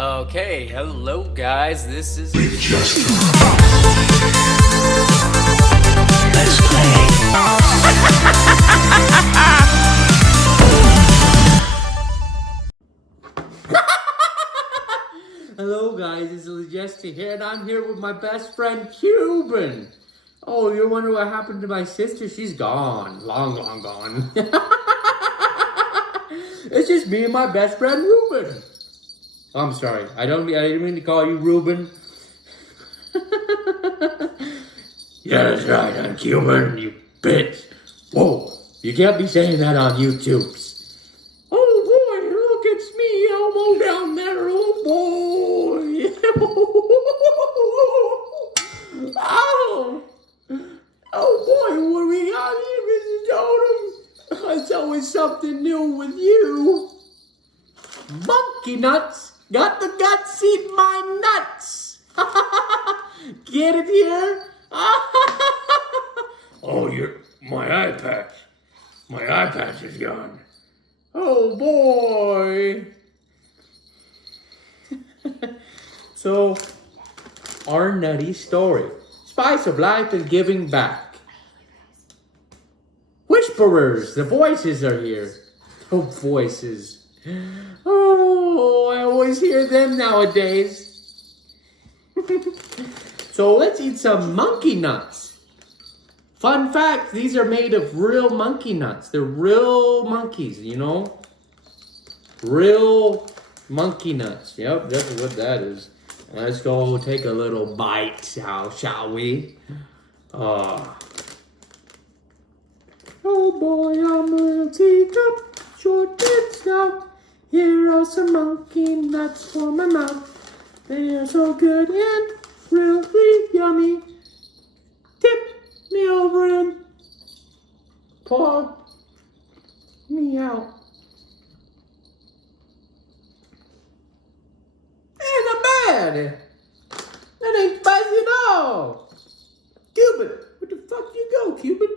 Okay, hello guys, this is... Let's play. Hello guys, it's Jesse here, and I'm here with my best friend Cuban. Oh, you're wondering what happened to my sister? She's gone. Long gone. It's just me and my best friend Ruben. I'm sorry, I didn't mean to call you Ruben. Yeah, that's right, I'm Cuban, you bitch. Whoa, you can't be saying that on YouTube. Oh boy, look, it's me, Elmo down there, oh boy. Oh boy, what we got here, Mrs. Totem? It's always something new with you. Monkey nuts. Got the guts, eat my nuts. Get it here? Oh, my eye patch. My eye patch is gone. Oh boy. So, our nutty story. Spice of life and giving back. Whisperers, the voices are here. Oh, voices. Oh, I always hear them nowadays. So let's eat some monkey nuts. Fun fact, these are made of real monkey nuts. They're real monkeys, you know? Real monkey nuts. Yep, that's what that is. Let's go take a little bite, shall we? Oh boy, I'm a little teacup, short and stout. Here are some monkey nuts for my mouth. They are so good and really yummy. Tip me over and paw me out. Ain't not bad. That ain't spicy at all. Cupid, where the fuck you go, Cupid?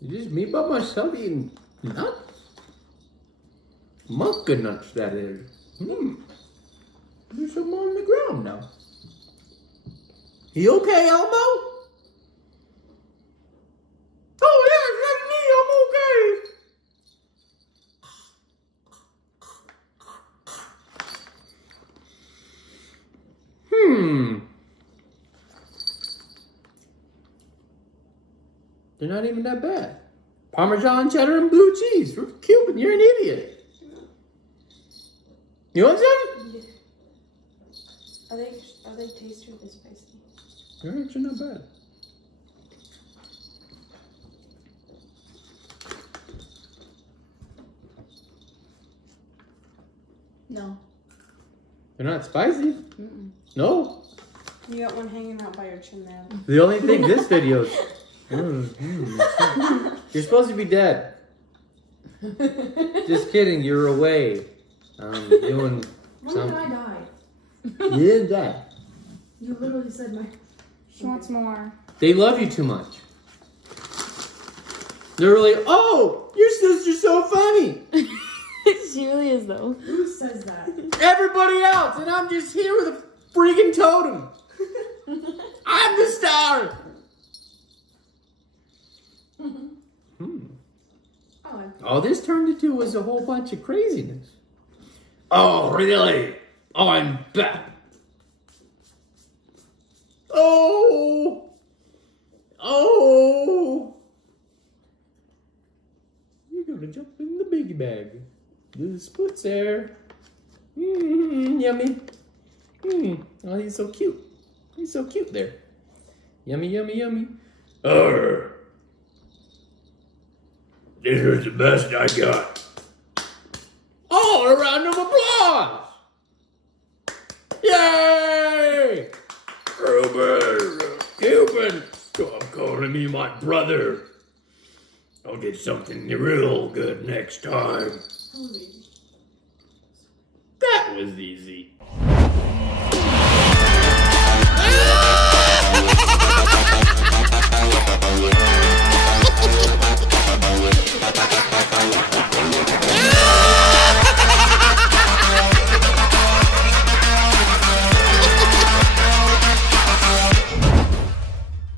It's just me by myself eating nuts? Monkey nuts, that is. There's some on the ground now. You okay, Elmo? Oh, yes, that's me. I'm okay. They're not even that bad. Parmesan, cheddar, and blue cheese. Cuban, you're an idiot. You want some? Are they tasty or are they spicy? They're actually not bad. No. They're not spicy? No. You got one hanging out by your chin there. The only thing this video is... You're supposed to be dead. Just kidding, you're away. Doing something. When did I die? You didn't die. You literally said my... She wants more. They love you too much. They're really, oh, your sister's so funny. She really is, though. Who says that? Everybody else, and I'm just here with a freaking totem. I'm the star. All this turned into was a whole bunch of craziness. Oh, really? Oh, I'm back. Oh. You're gonna jump in the biggie bag. The splits there. Yummy. Oh, he's so cute. He's so cute there. Yummy. Arr. This was the best I got. Oh, a round of applause! Yay! Ruben! Cuban! Stop calling me my brother. I'll get something real good next time. That was easy.